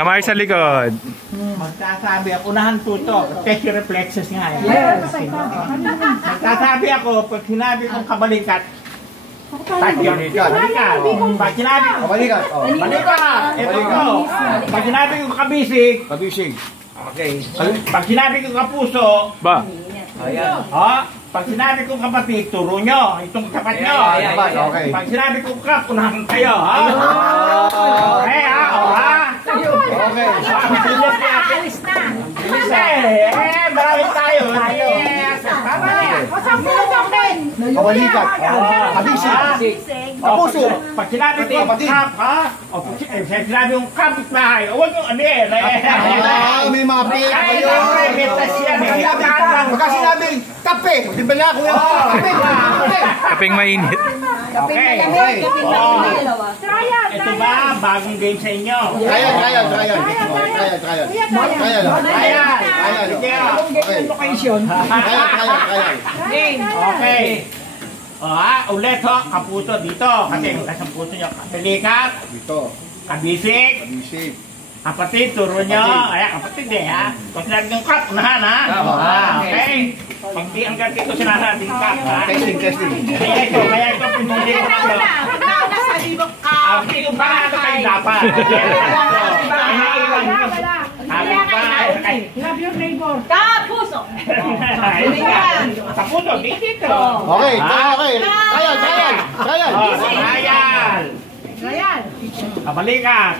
Kamay sa likod. Magsasabi ako, unahan po ito. Test your reflexes nga yan. Yes. Magsasabi ako, pag sinabi kong kabalikat, balikat. Pag sinabi kong Balikat. balikat, ito ko. Pag sinabi kong kabisig, Kabisig. okay. Pag sinabi kong kapuso, Ba. Ayan. pag sinabi kong kapatid, turo nyo, itong tapat nyo. Okay. Pag sinabi kong kap, unahan kayo, ha? Okay, ha? Okay. Alis na. Marami tayo. Kabalikat. Kabisig. Kapuso. Pag sinabi ko kap, ha? O pag sinabi kong kapitbahay, huwag yung ano eh. May mga piyek pa yun. Pagka sinabing kape. Di ba na kuya? Kape. Kaping mainit. Okay. Ito ba, bagong game sa inyo? Kaya. Kaya lang. Sige. Location. Kaya. Okay. Ulit ho, kapuso dito. Kasi yung kasang puso nyo, kapilikat, Dito. kabisig, Kabisig. kapatid, turo nyo. Kapatid ha. Kung sinabi ng kap, unahan ha. Okay. Pag di ang ganito sinasabing kap ha. Testing. Kaya ito, pinili ko na. Nasabi mo ka. Hindi ko ba ito kayo dapat? Love your neighbor. Kapuso, dito. Okay. Kaya. Ayan. Ayan. Kabalikat.